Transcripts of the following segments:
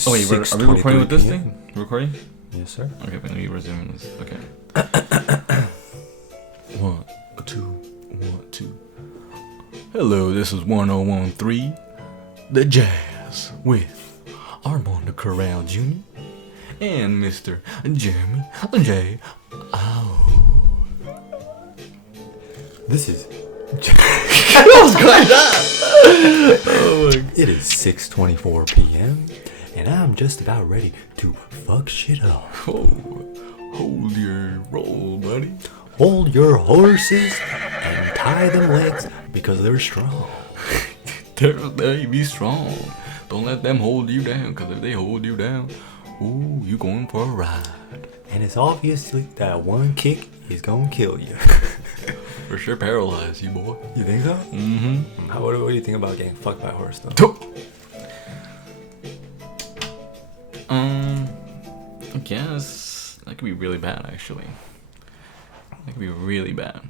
Oh wait, are we recording with this thing? Recording? Yes, sir. Okay, but we resuming this. Okay. 1, 2, 1, 2. Hello, this is 1013, The Jazz with Armando Corral Jr. and Mr. Jeremy J. This is. What's going on? Oh my God. It is 6:24 p.m. and I'm just about ready to fuck shit up. Oh, hold your roll, buddy. Hold your horses and tie them legs because they're strong. They be strong. Don't let them hold you down, because if they hold you down, ooh, you going for a ride. And it's obviously that one kick is gonna kill you. For sure paralyze you, boy. You think so? Mm-hmm. What do you think about getting fucked by a horse, though? I guess that could be really bad, actually. That could be really bad.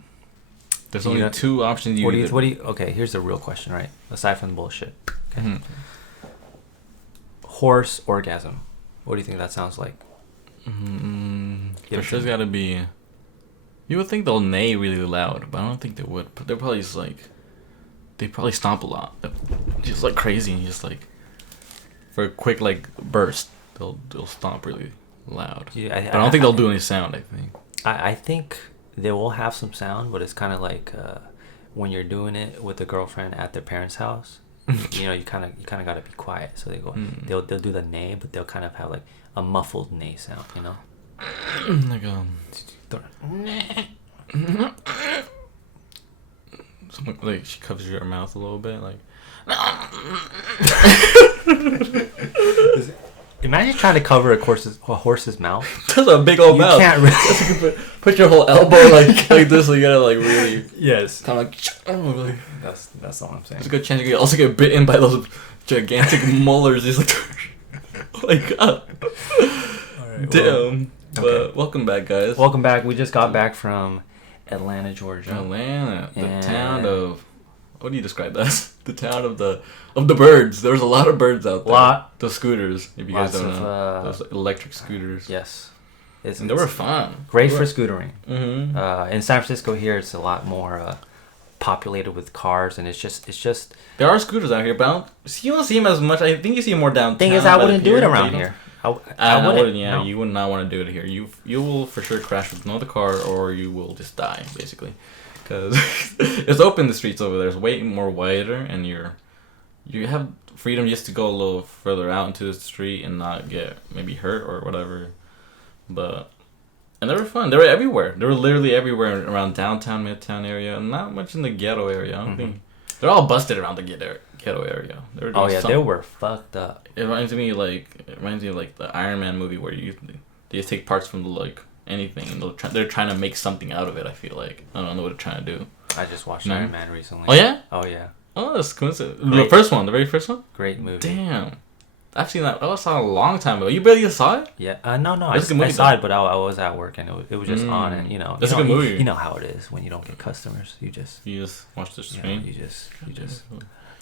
There's only two options. Okay, here's the real question, right? Aside from the bullshit. Okay. Mm-hmm. Horse orgasm. What do you think that sounds like? For sure, it's gotta be. You would think they'll neigh really loud, but I don't think they would. But they're probably just like, they probably stomp a lot, just like crazy, and just like, for a quick like burst, they'll stomp really loud. Yeah, but I don't think they'll do any sound. I think. I think they will have some sound, but it's kind of like when you're doing it with a girlfriend at their parents' house. You know, you kind of gotta be quiet. So they go, they'll do the neigh, but they'll kind of have like a muffled neigh sound. You know, like something like she covers your mouth a little bit, like. Imagine trying to cover a horse's mouth. That's a big old mouth. You can't really put your whole elbow like this, so you gotta like really. Yes. Kind of like. That's all I'm saying. There's a good chance you could also get bitten by those gigantic molars. He's like, oh my God. All right, damn. Well, but welcome back, guys. Welcome back. We just got back from Atlanta, Georgia. Atlanta, the town of. What do you describe that as? The town of the birds. There was a lot of birds out there. The scooters, if you guys don't know. Those electric scooters. Yes. And they were fun. Great for scootering. Mm-hmm. In San Francisco here, it's a lot more populated with cars, and it's just. There are scooters out here, but you don't see them as much. I think you see them more downtown. Thing is, I wouldn't do it around here. I wouldn't. Yeah, no. You would not want to do it here. You will for sure crash with another car, or you will just die, basically. Because it's open, the streets over there. It's way more wider, and you have freedom just to go a little further out into the street and not get maybe hurt or whatever. And they were fun. They were everywhere. They were literally everywhere around downtown, Midtown area. Not much in the ghetto area. I don't think they're all busted around the ghetto area. They were fucked up. It reminds me of like the Iron Man movie where they just take parts from the like. Anything, and they're trying to make something out of it. I feel like I don't know what they're trying to do. I just watched Iron Man recently. Oh yeah? Oh yeah. Oh, that's coincidence. The first one, the very first one. Great movie. Damn, I've seen that. I saw it a long time ago. You barely saw it? Yeah. No. I saw it, but I was at work and it was just on, and you know. That's a good movie. You know how it is when you don't get customers. You just watch the stream. You just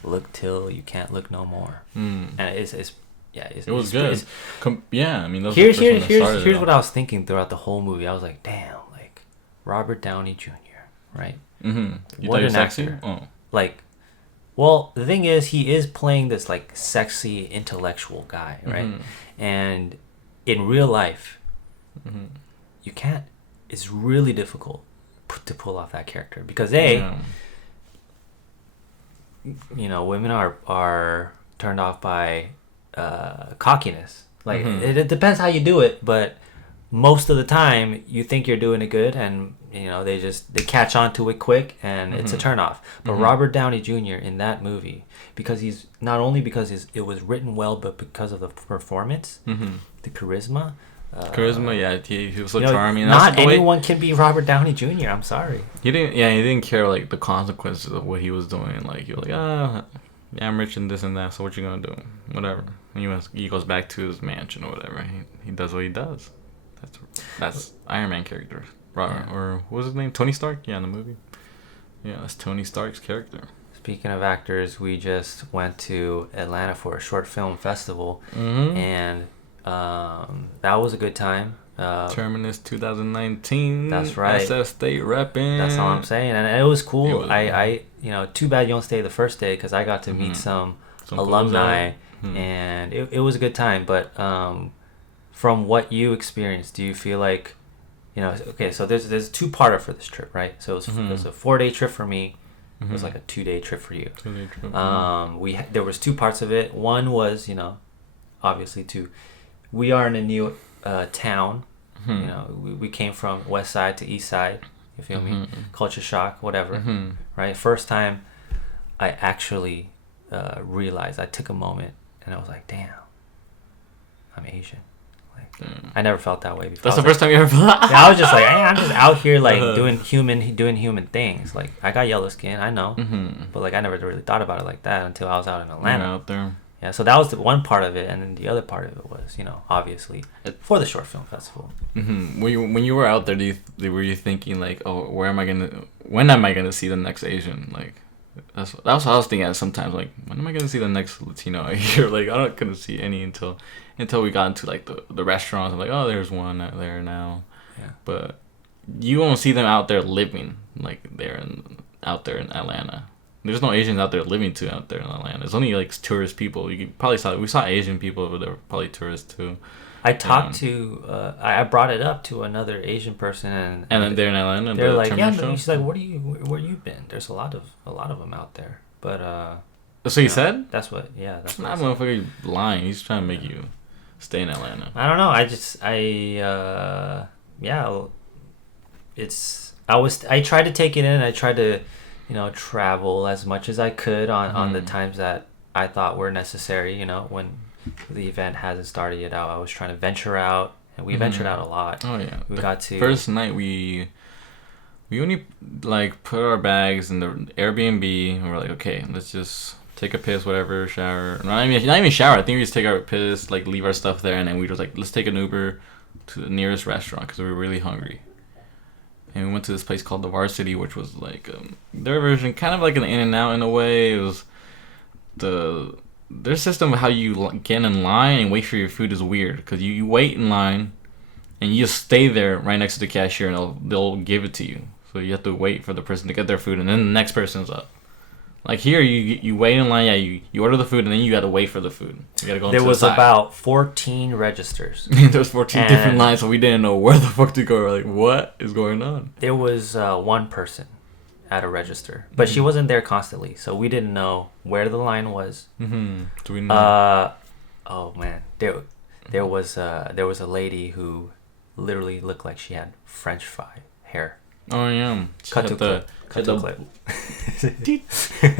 look till you can't look no more. And it's. Yeah, it was good. I mean, here's what I was thinking throughout the whole movie. I was like, damn, like Robert Downey Jr., right? Mm-hmm. What an actor! Oh. Like, well, the thing is, he is playing this like sexy intellectual guy, right? And in real life, you can't. It's really difficult to pull off that character because you know, women are turned off by. Cockiness. Like it depends how you do it, but most of the time you think you're doing it good, and you know they catch on to it quick, and it's a turnoff. But Robert Downey Jr. in that movie, because he's not only because it was written well, but because of the performance, the charisma. Yeah, he was so charming. Not anyone can be Robert Downey Jr. I'm sorry. He didn't care like the consequences of what he was doing. Like he was like, yeah, I'm rich and this and that, so what you gonna do? Whatever. And he goes back to his mansion or whatever. He does what he does. That's Iron Man character. Or what was his name? Tony Stark? Yeah, in the movie. Yeah, that's Tony Stark's character. Speaking of actors, we just went to Atlanta for a short film festival, and that was a good time. Terminus 2019. That's right. SF State repping. That's all I'm saying, and it was cool. I too bad you don't stay the first day because I got to meet some alumni, and it was a good time. But from what you experienced, do you feel like, okay, so there's a two-parter for this trip, right? So it was a 4-day trip for me. It was like a 2-day trip for you. 2-day trip. There was two parts of it. One was, obviously we are in a new town. We came from west side to east side. You feel me? Culture shock, whatever. Right? First time I actually realized, I took a moment and I was like, damn, I'm Asian. I never felt that way before. That's the first time you ever felt that? Yeah, I was just like, hey, I'm just out here doing human things. Like, I got yellow skin, I know, but I never really thought about it like that until I was out in Atlanta. Out there. Yeah, so that was the one part of it, and then the other part of it was, obviously for the short film festival. When you were out there, were you thinking like, oh, when am I gonna see the next Asian? Like, that's what I was thinking sometimes. Like, when am I gonna see the next Latino here? Like, I'm not gonna see any until we got into like the restaurants. I'm like, oh, there's one out there now. Yeah. But you won't see them out there living like out there in Atlanta. There's no Asians out there living out there in Atlanta. It's only like tourist people. We saw Asian people, but they were probably tourists too. I talked to I brought it up to another Asian person, and then they're in Atlanta. They're like, yeah. She's like, where you been? There's a lot of them out there, but so you said that's what. Yeah, that's not motherfucker lying. He's trying to make you stay in Atlanta. I don't know. I tried to take it in. I tried to, travel as much as I could on the times that I thought were necessary. When the event hasn't started yet out, I was trying to venture out, and we ventured out a lot. Oh yeah. We got to first night we only put our bags in the Airbnb, and we're like, okay, let's just take a piss, whatever, shower. Not even shower. I think we just take our piss, leave our stuff there, and then we just let's take an Uber to the nearest restaurant because we were really hungry. And we went to this place called the Varsity, which was their version, kind of like an In-N-Out in a way. It was their system of how you get in line and wait for your food is weird, because you wait in line and you just stay there right next to the cashier, and they'll give it to you. So you have to wait for the person to get their food, and then the next person's up. Like here, you wait in line, you order the food, and then you got to wait for the food. You got to go There was about 14 registers. There was 14 different lines, so we didn't know where the fuck to go. We're like, what is going on? There was one person at a register, but she wasn't there constantly, so we didn't know where the line was. Do we know? Oh man, there was a lady who literally looked like she had French fry hair. Oh yeah, Cut to clip.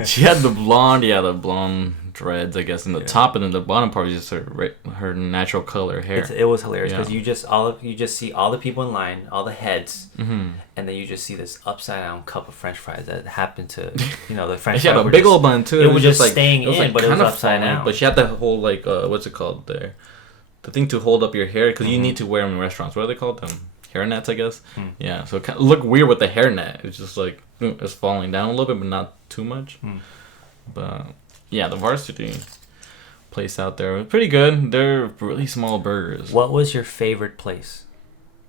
She had the blonde dreads, I guess, in the top, and then the bottom part was just her natural color hair. It was hilarious because you just see all the people in line, all the heads, and then you just see this upside down cup of French fries that happened to the French. She had a big old bun too. It was just staying in, but it was upside down. But she had the whole what's it called there? The thing to hold up your hair, because you need to wear them in restaurants. What are they called? Hair nets, I guess. Yeah, so it kind of looked weird with the hair net. It's just it's falling down a little bit, but not too much. But yeah, the Varsity place out there was pretty good. They're really small burgers. What was your favorite place?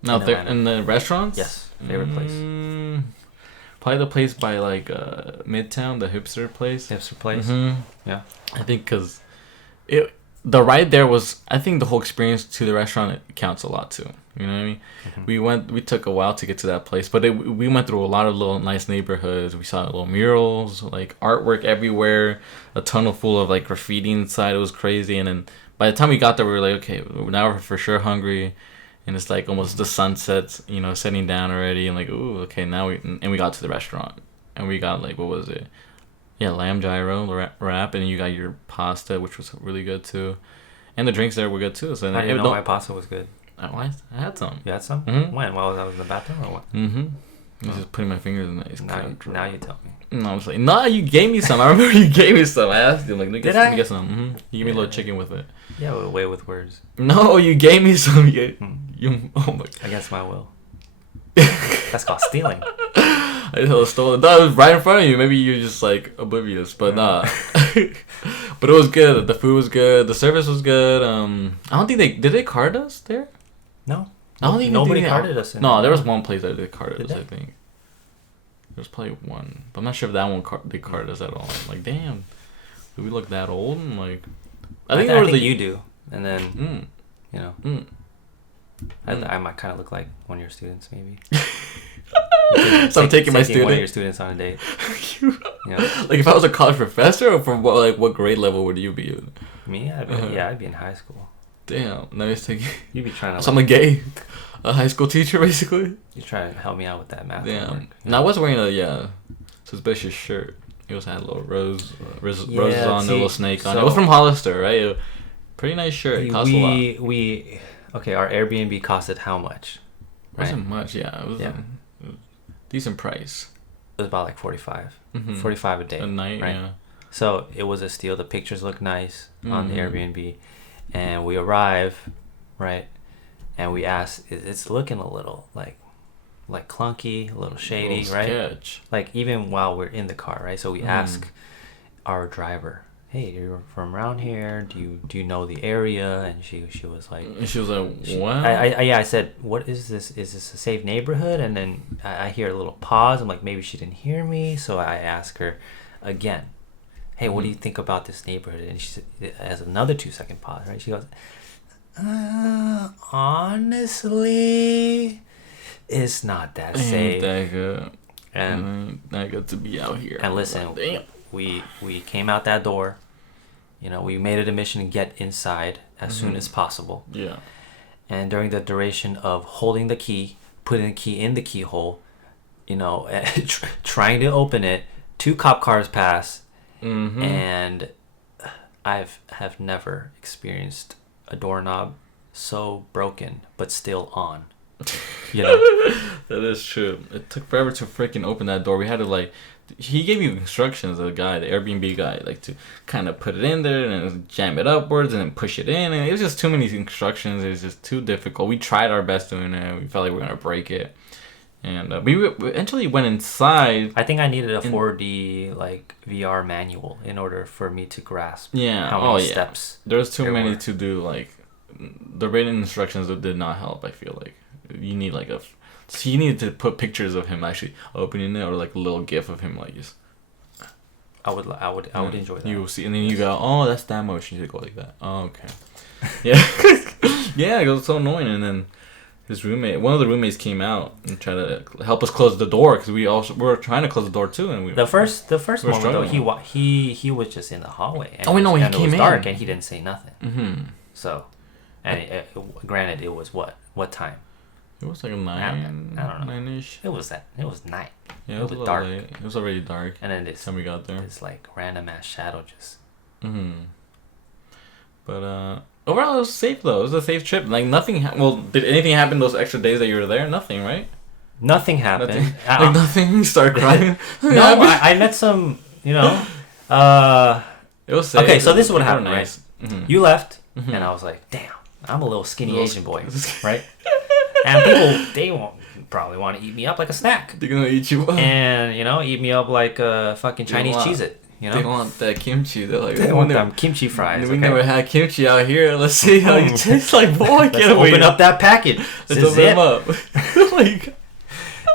No, in the restaurants? Yes, favorite place. Probably the place by Midtown, the hipster place. Hipster place. Yeah, I think because the ride there was, I think the whole experience to the restaurant counts a lot too. You know what I mean? We took a while to get to that place, but we went through a lot of little nice neighborhoods. We saw little murals, artwork everywhere, a tunnel full of graffiti inside. It was crazy. And then by the time we got there, we were like, okay, now we're for sure hungry, and it's almost the sunset's setting down already. And ooh, okay, now we got to the restaurant, and we got what was it? Yeah, lamb gyro wrap, and you got your pasta, which was really good too, and the drinks there were good too. So I didn't know my pasta was good. I had some. You had some? When? While I was in the bathroom or what? I was just putting my fingers in it. Now you tell me. No, I was like, nah, you gave me some. I remember you gave me some. I asked you, Did I? Get some. You gave me a little chicken with it. Yeah, way with words. No, you gave me some. You oh my God. Against my will. That's called stealing. I stole it. No, it was right in front of you. Maybe you're just like oblivious, but nah. But it was good. The food was good. The service was good. I don't think did they card us there. No, I don't even nobody think carded us. No, there was one place that did card us. They? I think there was probably one, but I'm not sure if that one they carded us at all. I'm like, damn, do we look that old? I'm like, I think you do, and then you know. I might kind of look like one of your students, maybe. So I'm taking my student. One of your students on a date. Like if I was a college professor, or from what grade level would you be in? Me? I'd be in high school. Damn, nice taking. You'd be trying to. So I'm a gay, a high school teacher basically. You're trying to help me out with that math. Damn. And I was wearing a suspicious shirt. It was had a little roses on, a little snake on. It was from Hollister, right? Pretty nice shirt. It cost a lot. Okay, our Airbnb costed how much? Right? Wasn't much, yeah. It was a decent price. It was about like 45. Mm-hmm. 45 a day. A night, right? yeah. So it was a steal. The pictures look nice on the Airbnb. And we arrive, right? And we ask, it's looking a little like clunky, a little shady, a little right? Sketch. Like even while we're in the car, right? So we ask our driver, hey, you're from around here, do you know the area? And she was like, what? I said, what is this a safe neighborhood? And then I hear a little pause. I'm like, maybe she didn't hear me, so I ask her again, hey, what do you think about this neighborhood? And she has another 2-second pause, right? She goes, honestly, it's not that safe. That good. And not good to be out here. And listen, we came out that door. We made it a mission to get inside as soon as possible. Yeah. And during the duration of holding the key, putting the key in the keyhole, trying to open it, 2 cop cars pass, and have never experienced a doorknob so broken but still on. That is true. It took forever to freaking open that door. We had to he gave you instructions, the Airbnb guy, to kind of put it in there and then jam it upwards and then push it in, and it was just too many instructions. It was just too difficult. We tried our best doing it. We felt like we were gonna break it, and we eventually went inside. I think I needed a 4D VR manual in order for me to grasp how many steps. There was too many to do. The written instructions did not help. I feel like you need so you needed to put pictures of him actually opening it, or a little gif of him just. I would enjoy that. You will see, and then you go, oh, that's that motion. You go like that. Oh, okay. Yeah, yeah. It was so annoying, and then one of the roommates came out and tried to help us close the door because we were trying to close the door too, and the first moment though, he was just in the hallway. And he came in. It was dark, and he didn't say nothing. Mm-hmm. So, and granted, it was what time? It was like a 9. I don't know. 9-ish. It was 9. Yeah, it was dark. Late. It was already dark. And then this time we got there. This random ass shadow just. But overall, it was safe though. It was a safe trip. Nothing. Did anything happen those extra days that you were there? Nothing, right? Nothing happened. Nothing. You started crying. No, I met some. It was safe. Okay, so this is what happened. Nice. Right? Mm-hmm. You left, and I was like, damn, I'm a little skinny Asian boy, right? And people, probably want to eat me up like a snack. They're gonna eat you up. And, eat me up like a fucking Chinese Cheez-It, They want that kimchi. They want them kimchi fries. We never had kimchi out here. Let's see how you taste like, boy. Let's open up that package. Let's open them up.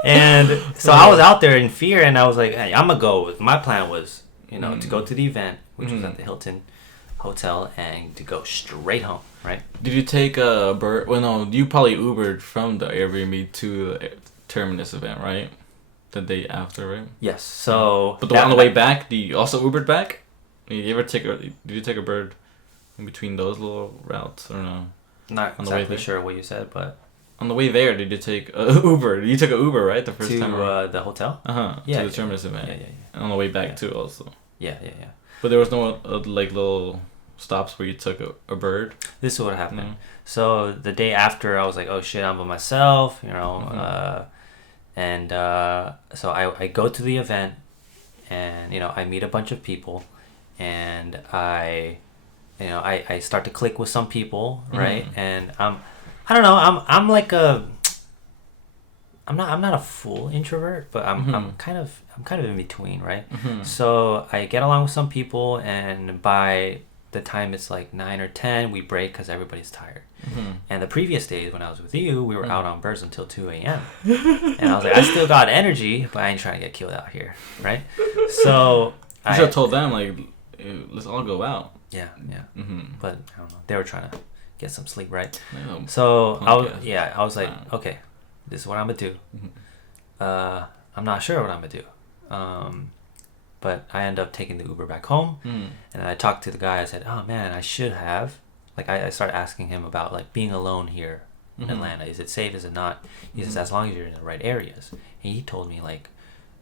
And so I was out there in fear, and I was like, hey, I'm gonna go. My plan was, to go to the event, which was at the Hilton Hotel, and to go straight home. Right? Did you take a bird? Well, no. You probably Ubered from the Airbnb to the Terminus event, right? The day after, right? Yes. So, but on the way back, do you also Ubered back? Did you take a bird in between those little routes, or no? Not exactly sure what you said, but on the way there, did you take a Uber? You took an Uber, right? The first time to the hotel. Yeah. To the Terminus event. Yeah. And on the way back too, also. Yeah. But there was no little stops where you took a bird. This is what happened. So the day after, I was like, oh shit, I'm by myself, and so I go to the event, and I meet a bunch of people, and I start to click with some people, right? And I don't know, I'm like I'm not a full introvert, but I'm kind of in between, right? So I get along with some people, and by the time it's like 9 or 10, we break because everybody's tired. And the previous days when I was with you, we were out on birds until 2 a.m. And I was like, I still got energy, but I ain't trying to get killed out here, right? So you should have told them, like, let's all go out. Yeah. But I don't know. They were trying to get some sleep, right? Yeah, so I was like, okay, this is what I'm gonna do. I'm not sure what I'm gonna do. But I ended up taking the Uber back home, and I talked to the guy. I said, "Oh man, I should have." Like I started asking him about like being alone here in Atlanta. Is it safe? Is it not? He says as long as you're in the right areas. And he told me like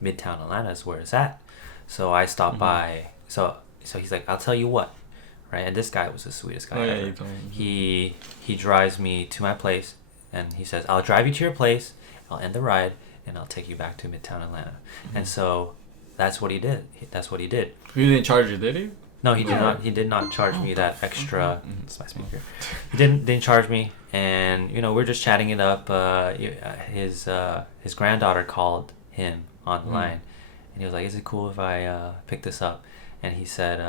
Midtown Atlanta is where it's at. So I stopped by. So he's like, "I'll tell you what." Right, and this guy was the sweetest guy ever. He drives me to my place, and he says, "I'll drive you to your place. I'll end the ride, and I'll take you back to Midtown Atlanta." And so that's what he did. He didn't charge you, did he? No, he did not. He did not charge me that extra. It's my speaker. He didn't charge me, and we're just chatting it up. His granddaughter called him on the line, and he was like, "Is it cool if I pick this up?" And he said,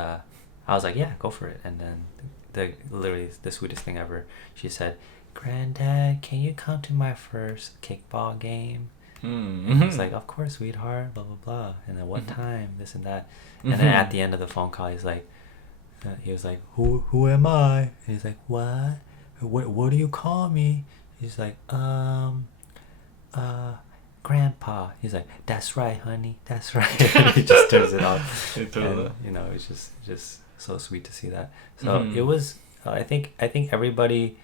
I was like, "Yeah, go for it." And then literally the sweetest thing ever. She said, "Granddad, can you come to my first kickball game?" And he's like, "Of course, sweetheart, blah, blah, blah. And then what time, this and that." And then at the end of the phone call, he's like, he was like, who am I? And he's like, what do you call me? He's like, Grandpa. He's like, "That's right, honey, that's right." And he just turns it off. And, it's just so sweet to see that. So it was, I think everybody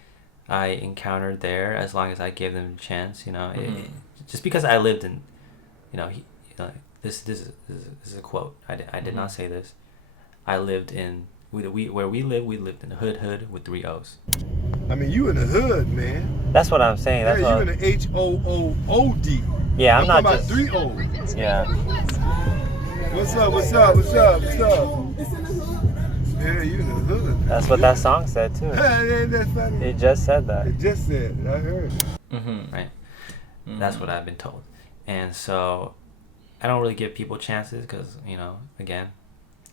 I encountered there, as long as I gave them a chance, just because I lived in, this is a quote. I did not say this. I lived in where we lived in the hood with 3 O's. I mean, you in the hood, man. That's what I'm saying. That's you in the HOOOD. Yeah, I'm not just 3 O's. Yeah. What's up? Yeah, you in the hood. That's what that song said too. Ain't that funny? It just said that. It just said it. I heard it. Right. That's what I've been told. And so I don't really give people chances because, again,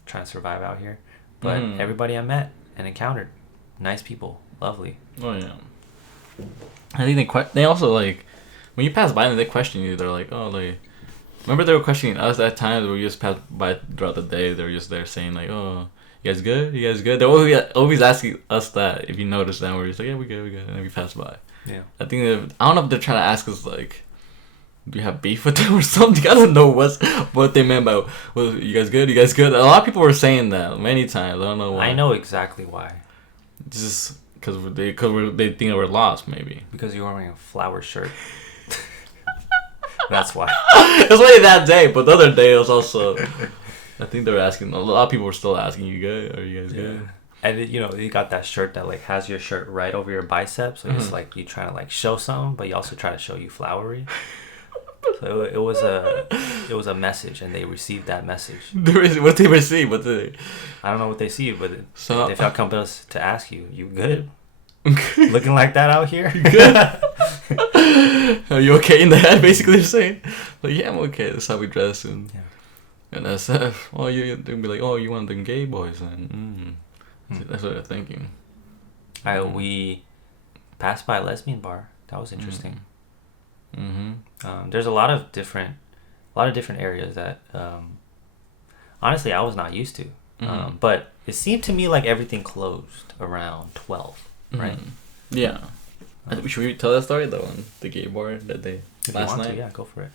trying to survive out here. But everybody I met and encountered, nice people, lovely. Oh, yeah. I think they also, like, when you pass by them, they question you. They're like, oh, like, remember they were questioning us at times where we just passed by throughout the day. They were just there saying, like, oh, you guys good? They're always asking us that, if you notice that. We're just like, yeah, we good. And then we pass by. Yeah. I don't know if they're trying to ask us, like, do you have beef with them or something? I don't know what they meant by, well, you guys good? A lot of people were saying that many times. I don't know why. I know exactly why. Just because they think we're lost, maybe. Because you're wearing a flower shirt. That's why. It was only that day, but the other day it was also, I think they were asking, a lot of people were still asking, you good? Are you guys good? And you got that shirt that like has your shirt right over your biceps, so it's like you trying to like show something, but you also try to show you flowery. So it was a message, and they received that message. What they received? I don't know what they see, but they felt compelled to ask you, "You good? Looking like that out here? You good? Are you okay in the head?" Basically, they're saying, like, "Yeah, I'm okay. That's how we dress." And I said, "Oh, they'll be like, oh, you want them gay boys?" And that's what they're thinking. We passed by a lesbian bar. That was interesting. There's a lot of different areas that honestly I was not used to, but it seemed to me like everything closed around 12, right? Yeah. Should we tell that story though on the gay bar that day last night? Yeah, go for it.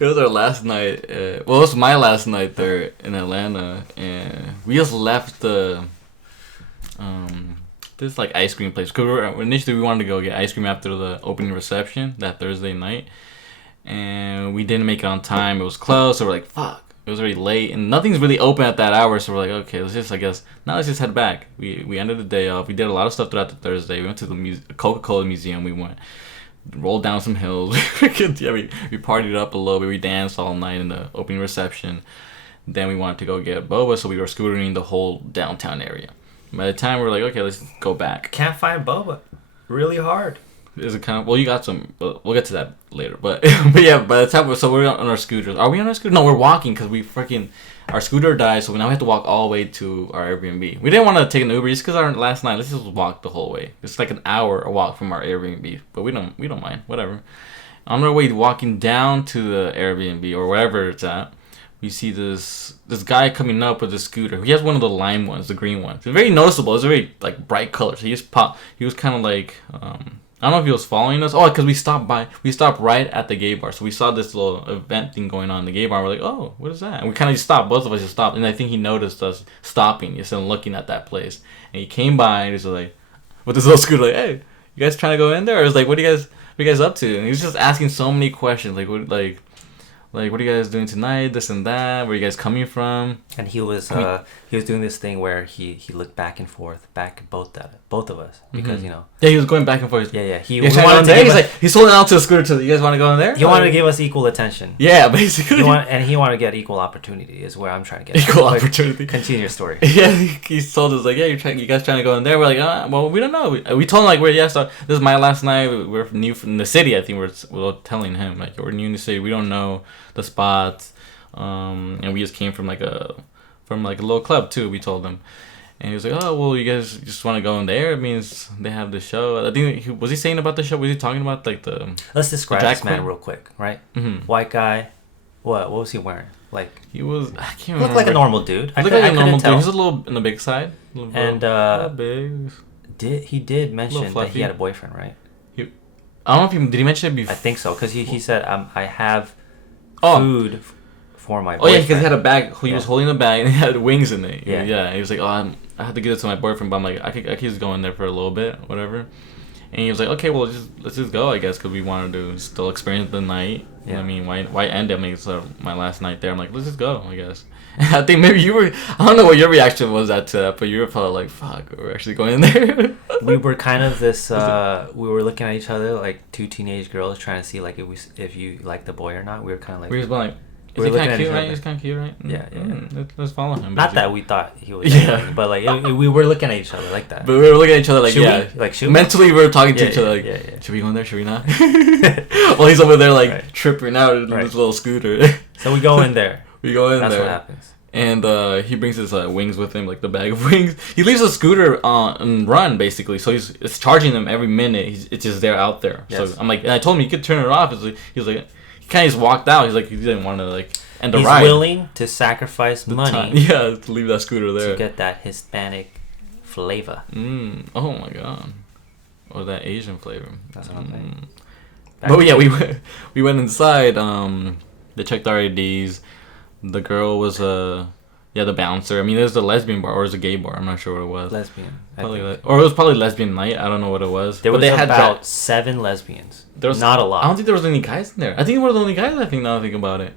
It was our last night. It was my last night there in Atlanta, and we just left the this like ice cream place because initially we wanted to go get ice cream after the opening reception that Thursday night, and we didn't make it on time. It was closed, so we're like, fuck. It was already late, and nothing's really open at that hour, so we're like, okay, let's just head back. We ended the day off. We did a lot of stuff throughout the Thursday. We went to the Coca-Cola Museum. We rolled down some hills. We partied up a little bit. We danced all night in the opening reception. Then we wanted to go get boba, so we were scootering the whole downtown area. By the time we were like, okay, let's go back. Can't find boba. Really hard. Is it kind of... Well, you got some... We'll get to that later. But but yeah, by the time... So we're on our scooters. Are we on our scooter? No, we're walking because we freaking... Our scooter died, so now we have to walk all the way to our Airbnb. We didn't want to take an Uber just because our last night... Let's just walk the whole way. It's like an hour a walk from our Airbnb. But we don't mind. Whatever. On our way walking down to the Airbnb or wherever it's at, we see this guy coming up with a scooter. He has one of the lime ones, the green one. It's very noticeable. It's a very like bright color. So he was kind of like... I don't know if he was following us. Oh, because we stopped right at the gay bar. So we saw this little event thing going on in the gay bar. We're like, oh, what is that? And we kind of just stopped. Both of us just stopped. And I think he noticed us stopping, just and looking at that place. And he came by and he's like, with this little scooter, like, hey, you guys trying to go in there? Or was like, what are you guys up to? And he was just asking so many questions, like what are you guys doing tonight? This and that. Where are you guys coming from? And he was doing this thing where he looked back and forth, back at both of us, because Yeah, he was going back and forth. Yeah. He's holding on to a scooter too. You guys want to go in there? He wanted to give us equal attention. Yeah, basically. He wanted to get equal opportunity. Is where I'm trying to get. Equal opportunity. Continue your story. Yeah, he told us like, yeah, you guys trying to go in there? We're like, well, we don't know. We told him like, so this is my last night. We're new from the city. I think we're telling him like we're new in the city. We don't know the spots, and we just came from like a little club too. We told them, and he was like, oh well, you guys just want to go in there? It means they have the show. I think was he saying about the show? Was he talking about like the? Let's describe this man real quick, right? Mm-hmm. White guy. What was he wearing? Like he was. I can't remember. Looked like a normal dude. He looked like a normal dude. He was a little on the big side. And big. Did mention that he had a boyfriend, right? I don't know if did he mention it before? I think so, because he said I have food for my boyfriend. Oh yeah, because he had a bag. He was holding a bag and it had wings in it. Yeah. He was like, I had to give it to my boyfriend, but I'm like, I could just go in there for a little bit, whatever. And he was like, okay, well, let's just go, I guess, because we wanted to still experience the night. Yeah. You know what I mean, why end it? I mean, it's my last night there. I'm like, let's just go, I guess. And I think maybe I don't know what your reaction was to that, but you were probably like, fuck, we're actually going in there. We were kind of this, we were looking at each other like two teenage girls trying to see like if you like the boy or not. We were kind of like... We were like... Is he kind of cute, right? He's kind of cute, right? Yeah. Let's follow him. Not that we thought he was anything, but like we were looking at each other like that. But we were looking at each other like, should we? Mentally, we were talking to each other like, should we go in there? Should we not? Well, he's over there like tripping out in his little scooter. So we go in there. That's what happens. And he brings his wings with him, like the bag of wings. He leaves the scooter on run, basically. So it's charging them every minute. It's just there out there. Yes. So I'm like, and I told him he could turn it off. He was like, kind of just walked out. He's like, he didn't want to like end the ride. He's willing to sacrifice money. To leave that scooter there to get that Hispanic flavor. Oh my god, or that Asian flavor. That's what I'm saying. But yeah, we went inside. They checked our IDs. The girl was the bouncer. I mean, there's the lesbian bar or it's a gay bar. I'm not sure what it was. Lesbian. Or it was probably lesbian night. I don't know what it was. There was about 7 lesbians. There was not a lot. I don't think there was any guys in there. I think we were the only guys. I think now I think about it.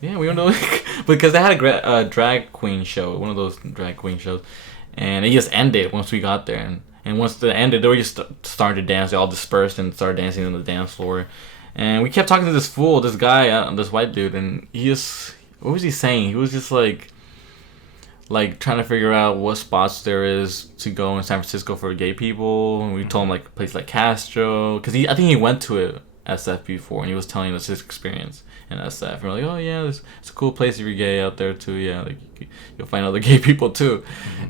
Yeah, we were the only because they had a drag queen show, one of those drag queen shows, and it just ended once we got there. And once it ended, they were just starting to dance. They all dispersed and started dancing on the dance floor. And we kept talking to this guy, this white dude, and what was he saying? He was just like trying to figure out what spots there is to go in San Francisco for gay people. And we told him like a place like Castro, because I think he went to it SF before, and he was telling us his experience in SF. And we're like, oh yeah, it's a cool place if you're gay out there too. Yeah, like you'll find other gay people too.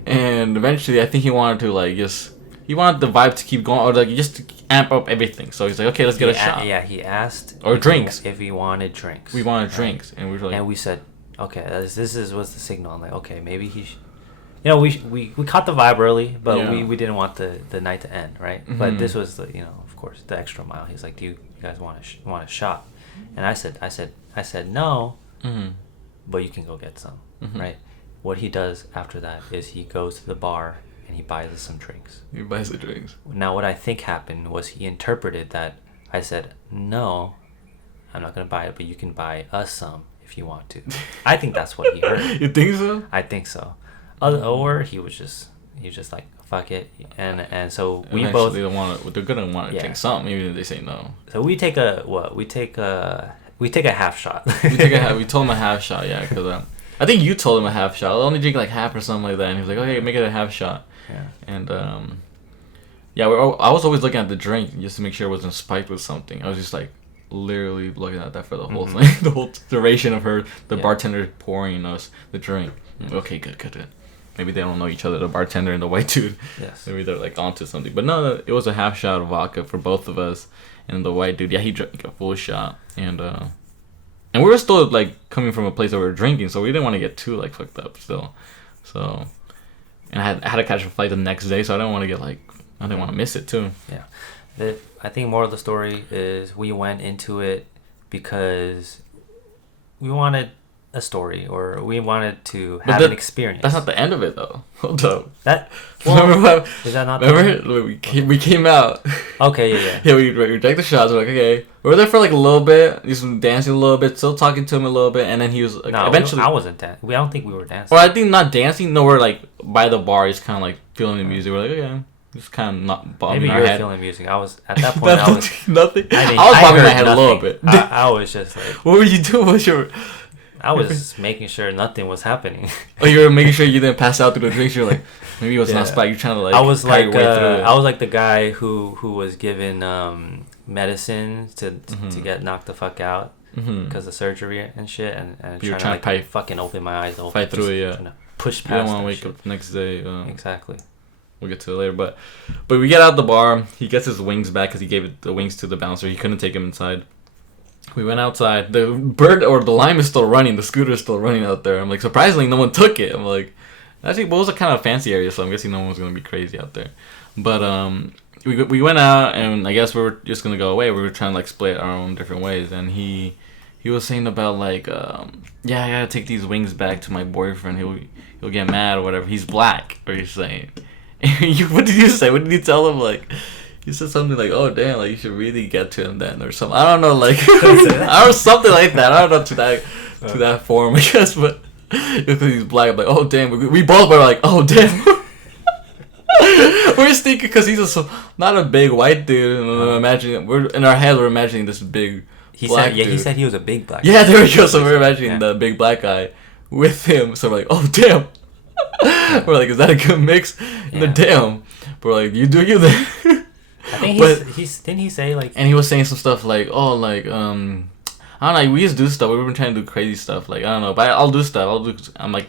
And eventually, I think he wanted to he wanted the vibe to keep going, or like just to amp up everything. So he's like, okay, let's get a shot. Yeah, he asked drinks if he wanted drinks. We wanted drinks, and we were like, and we said, okay, this was the signal. I'm like, okay, maybe he should. You know, we caught the vibe early, but we didn't want the night to end, right? Mm-hmm. But this was of course, the extra mile. He's like, do you guys want a shot? And I said no, but you can go get some, right? What he does after that is he goes to the bar and he buys us some drinks. He buys the drinks. Now, what I think happened was he interpreted that I said, no, I'm not going to buy it, but you can buy us some if you want to. I think that's what he heard. You think so? I think so. Or he was just like, fuck it. And so we both... they're going to want to take something, even if they say no. So we take a half shot. We told him a half shot, yeah, because I think you told him a half shot. I'll only drink like half or something like that. And he was like, okay, make it a half shot. Yeah. And Yeah, I was always looking at the drink just to make sure it wasn't spiked with something. I was just like literally looking at that for the whole thing, the whole duration of the bartender pouring us the drink. Okay, good. Maybe they don't know each other, the bartender and the white dude. Yes. Maybe they're like onto something. But no, it was a half shot of vodka for both of us. And the white dude, he drank a full shot. And we were still like coming from a place that we were drinking, so we didn't want to get too like fucked up still. So, and I had to catch a flight the next day, so I didn't want to get like, I didn't want to miss it too. Yeah. I think more of the story is we went into it because we wanted a story, or we wanted to have an experience. That's not the end of it though. Hold up. Is that not? Remember we came out. Okay, yeah. Yeah, we drank the shots. We're like, okay, we were there for like a little bit, just dancing a little bit, still talking to him a little bit, and then he was like, eventually. I wasn't dancing. I don't think we were dancing. Or I think not dancing. No, we're like by the bar. He's kind of like feeling the music. We're like, okay. Just kind of not bobbing Maybe our you were head. feeling music. I was at that point. I was nothing. I was bobbing my head a little bit. I was just like, what were you doing? I was making sure nothing was happening. Oh, you were making sure you didn't pass out through the drinks. You're like, maybe it was not spike. You're trying to like. I was like the guy who was given medicine to get knocked the fuck out because of surgery and shit, and you're trying to like fucking open my eyes, fight through it. Yeah. Push past. You don't want to wake up the next day. Exactly. We'll get to it later, but we get out the bar. He gets his wings back because he gave the wings to the bouncer. He couldn't take him inside. We went outside. The bird or the lime is still running. The scooter is still running out there. I'm like, surprisingly, no one took it. I'm like, actually, it was a kind of fancy area, so I'm guessing no one was gonna be crazy out there. But we went out, and I guess we were just gonna go away. We were trying to like split our own different ways, and he was saying about like, yeah, I gotta take these wings back to my boyfriend. He'll get mad or whatever. He's black, or he's saying. What did you say? What did you tell him? Like, you said something like, "Oh damn, like you should really get to him then," or something. I don't know, like, or something like that. I don't know to that form, I guess. But because he's black, I'm like, "Oh damn." We both were like, "Oh damn." We're thinking because he's not a big white dude. And we're imagining in our head we're imagining this big. He said he was a big black guy. Yeah, there we go. So we're imagining the big black guy with him. So we're like, "Oh damn." We're like, is that a good mix? And they're damn. But we're like, you do you then. I think didn't he say like? And he was saying some stuff like, oh, like I don't know. We just do stuff. We've been trying to do crazy stuff. Like I don't know, but I'll do stuff. I'm like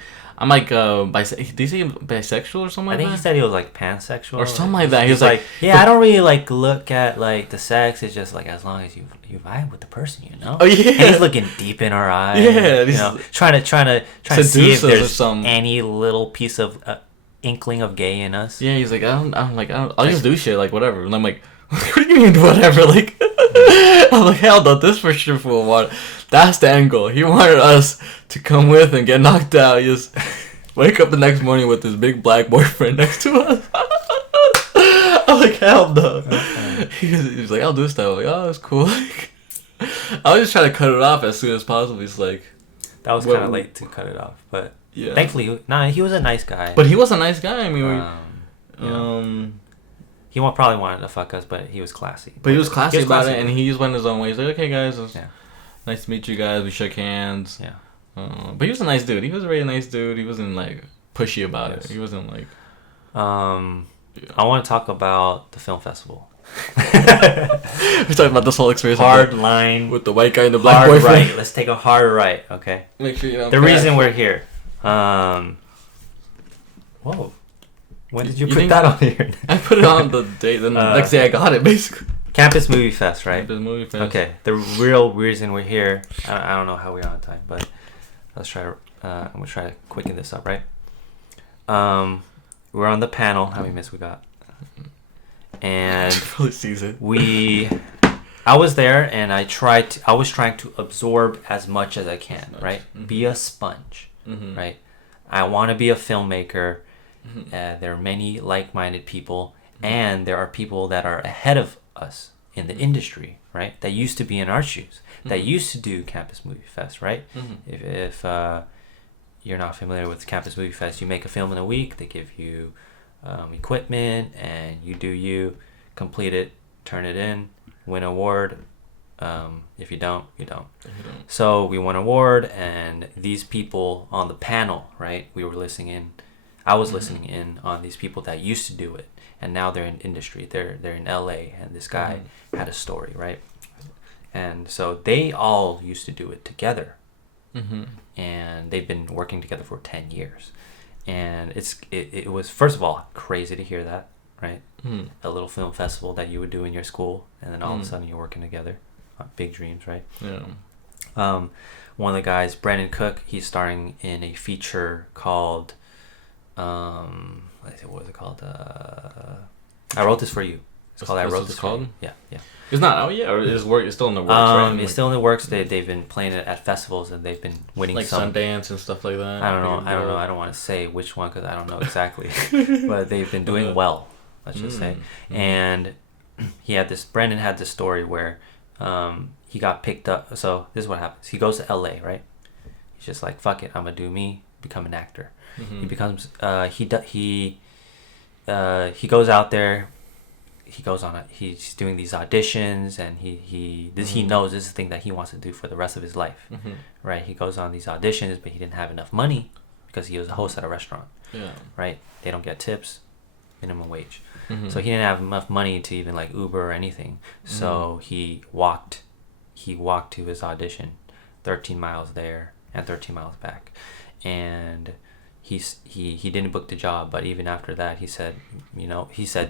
did he say bisexual or something like that? I think he said he was like pansexual or something like that. He was like, yeah, I don't really like look at like the sex. It's just like as long as you vibe with the person, you know. Oh yeah. And he's looking deep in our eyes. Yeah, you know, trying to see if there's any little piece of inkling of gay in us. Yeah, he's like, I'll just do shit like whatever. And I'm like, what do you mean whatever? Like, I'm like, hell no, this for sure fool wanted. That's the end goal. He wanted us to come with and get knocked out. He just wake up the next morning with this big black boyfriend next to us. I'm like, hell no. He's like, I'll do stuff. I'm like, oh, that's cool. I was just trying to cut it off as soon as possible. He's like, that was kind of late to cut it off, but yeah. Thankfully, he was a nice guy. But he was a nice guy. I mean, he probably wanted to fuck us, but he was classy. But he was classy about it, and he just went his own way. He's like, okay, guys, nice to meet you guys. We shook hands. Yeah. But he was a nice dude. He was a really nice dude. He wasn't like pushy about it. He wasn't like. I want to talk about the film festival. We're talking about this whole experience. Hard line with the white guy and the black boyfriend. Right. Let's take a hard right. Okay. Make sure you don't. The reason we're here. Whoa. When did you put that on here? I put it on the day. The next day I got it, basically. Campus Movie Fest, right? Campus Movie Fest. Okay. The real reason we're here. I don't know how we're on time, but let's try. I'm gonna try to quicken this up, right? We're on the panel. How many minutes we got? And I was there, and I was trying to absorb as much as I can, right? Mm-hmm. Be a sponge, right? I want to be a filmmaker. There are many like-minded people, and there are people that are ahead of us in the industry, right? That used to be in our shoes, that used to do Campus Movie Fest, right? If you're not familiar with Campus Movie Fest, you make a film in a week. They give you equipment, and you complete it, turn it in, win an award. If you don't, you don't. So we won an award, and these people on the panel, right? We were listening in. I was listening in on these people that used to do it, and now they're in industry. They're in LA, and this guy had a story, right? And so they all used to do it together, and they've been working together for 10 years. And it was, first of all, crazy to hear that, right? A little film festival that you would do in your school, and then all of a sudden you're working together. Big dreams, right? Yeah. One of the guys, Brandon Cook, he's starring in a feature called, what was it called? I Wrote This For You. It's called I Wrote This For You. Yeah. It's not out yet, or it's still in the works, right? It's still in the works. They've been playing it at festivals, and they've been winning like some. Sundance and stuff like that. I don't know. I don't want to say which one because I don't know exactly. But they've been doing well, let's just say. And Brandon had this story where he got picked up. So this is what happens. He goes to LA, right? He's just like, fuck it, I'm gonna do me, become an actor. He becomes he goes out there. He goes on he's doing these auditions, and he knows this is the thing that he wants to do for the rest of his life, right? He goes on these auditions, but he didn't have enough money because he was a host at a restaurant, right? They don't get tips, minimum wage, so he didn't have enough money to even like Uber or anything. So he walked to his audition, 13 miles there and 13 miles back, and he didn't book the job. But even after that, he said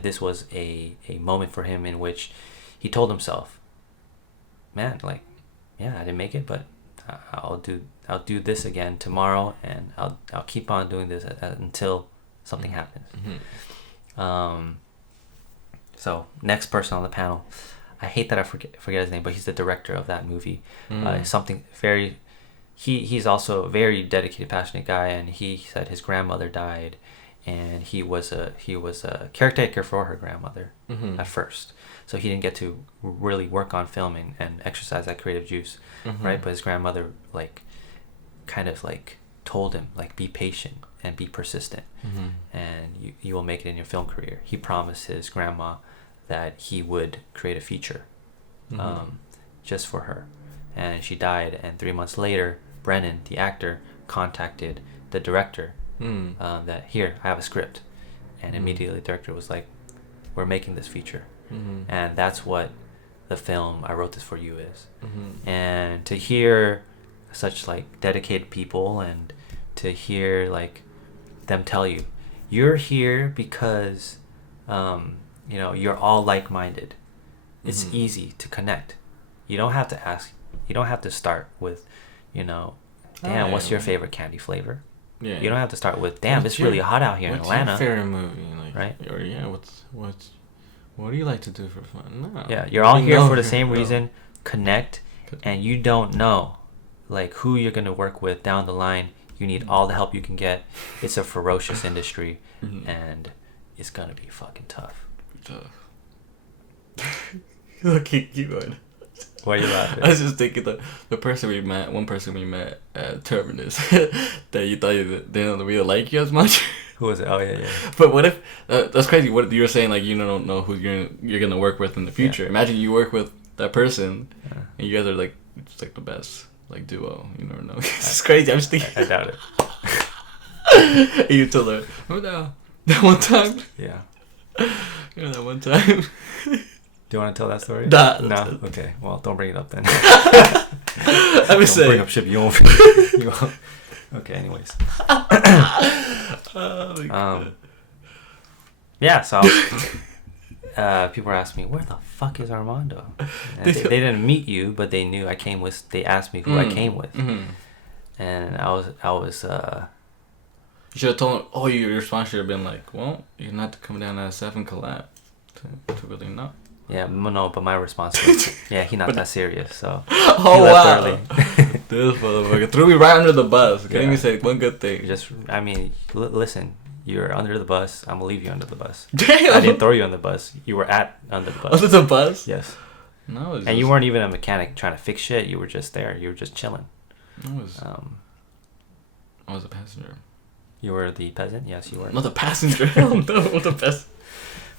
this was a moment for him in which he told himself, man, like, yeah, I didn't make it, but I'll do this again tomorrow, and I'll keep on doing this until something happens. So next person on the panel, I hate that I forget his name, but he's the director of that movie. Something very. He's also a very dedicated, passionate guy, and he said his grandmother died, and he was a caretaker for her grandmother at first, so he didn't get to really work on filming and exercise that creative juice, right? But his grandmother kind of told him be patient and be persistent, and you will make it in your film career. He promised his grandma that he would create a feature, just for her, and she died. And 3 months later, Brennan, the actor, contacted the director that, here, I have a script. And immediately the director was like, we're making this feature. And that's what the film I Wrote This For You is. And to hear such dedicated people, and to hear them tell you, you're here because you're all like-minded. It's easy to connect. You don't have to ask. You don't have to start with, damn, what's your favorite candy flavor? Yeah. You don't have to start with, damn, it's really hot out here in Atlanta. What's your favorite movie? Right? Or what do you like to do for fun? No. Yeah, you're all here for the same reason. Connect, and you don't know, who you're gonna work with down the line. You need all the help you can get. It's a ferocious industry, and it's gonna be fucking tough. Keep going. Why are you laughing? I was just thinking one person we met at Terminus that you thought they didn't really like you as much. Who was it? Oh yeah. But what if that's crazy? What you were saying, you don't know who you're gonna work with in the future. Yeah. Imagine you work with that person, and you guys are just the best duo. You never know. It's crazy. I'm just thinking. I doubt it. And you told her, remember that one time? Yeah. That one time. Do you want to tell that story? No. Okay. Well, don't bring it up then. I'm just saying. Bring up shit you won't. Okay. Anyways. Yeah. So people were asking me, where the fuck is Armando? And they didn't meet you, but they knew I came with. They asked me who I came with, and I was. You should have told him. Oh, your response should have been well, you're not coming down at 7 collab to really know. Yeah, no, but my response was, yeah, he's not that serious, so he left early. This motherfucker threw me right under the bus. Can't even say one good thing. Listen, you're under the bus. I'm gonna leave you under the bus. Damn! I didn't throw you on the bus. You were under the bus. Under the bus? Yes. No, and you weren't even a mechanic trying to fix shit. You were just there. You were just chilling. I was a passenger. You were the peasant? Yes, you were. Not the passenger. Hell no, the peasant.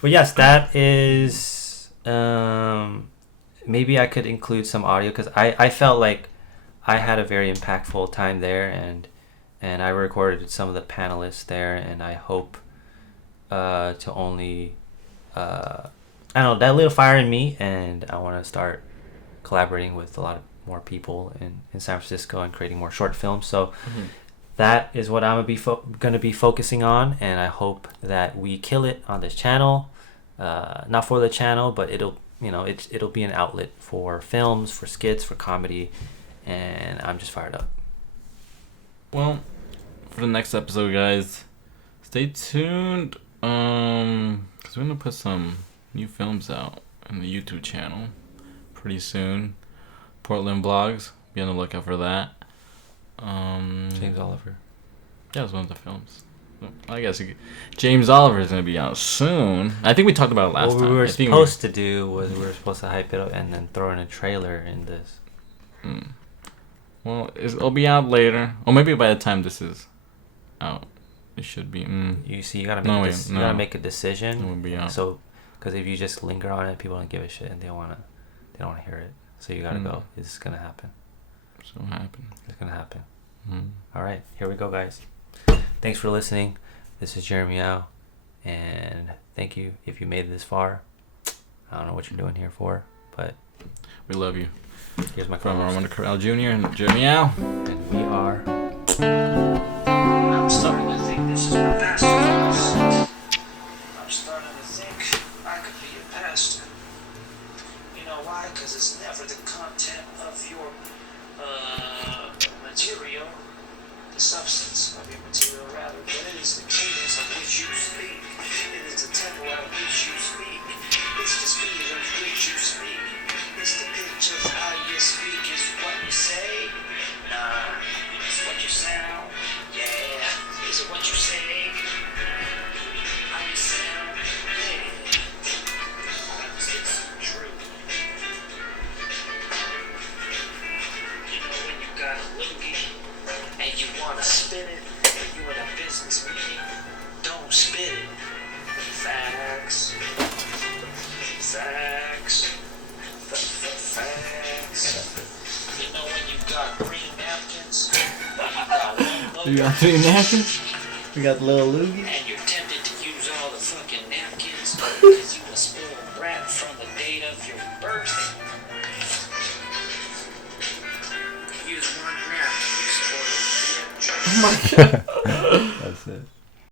But yes, that is... maybe I could include some audio, because I felt like I had a very impactful time there, and I recorded some of the panelists there, and I hope to only I don't know, that lit a fire in me, and I want to start collaborating with a lot of more people in San Francisco and creating more short films. So that is what I'm going to be focusing on, and I hope that we kill it on this channel. Not for the channel, but it'll be an outlet for films, for skits, for comedy, and I'm just fired up. Well, for the next episode, guys, stay tuned. Because we're gonna put some new films out on the YouTube channel pretty soon. Portland vlogs. Be on the lookout for that. James Oliver. Yeah, it's one of the films. I guess James Oliver is gonna be out soon. I think we talked about it last time. What we were supposed to do was we were supposed to hype it up and then throw in a trailer in this. Well, it'll be out later, or maybe by the time this is out, it should be. You see, you gotta make a decision. It will be out. So, because if you just linger on it, people don't give a shit and they don't wanna hear it. So you gotta go. It's gonna happen. It's gonna happen. All right, here we go, guys. Thanks for listening. This is Jeremy Au, and thank you if you made it this far. I don't know what you're doing here for, but we love you. Here's my from Armando Corral Jr. and Jeremy Au. And we are. I'm starting to think this is my pastor. I'm starting to think I could be a pastor. You know why? Because it's never the content of your material, the substance of your material, rather, but it is the cadence of which you speak. It is the tempo at which you speak. It's the speed at which you speak. It's the pitch of how you speak. Is what you say? Nah, it's what you sound. Yeah, is it what you say? How you sound? Yeah, it's true. You know when you got a loogie and you wanna spit it, but you in a business meeting, don't spit it. Facts. You know when you got green napkins, you got 3 napkins? We got the little loogie? And you're tempted to use all the fucking napkins because you were spoiled brat from the date of your birth. Use one napkin, you spoiled bitch. Oh my god. That's it.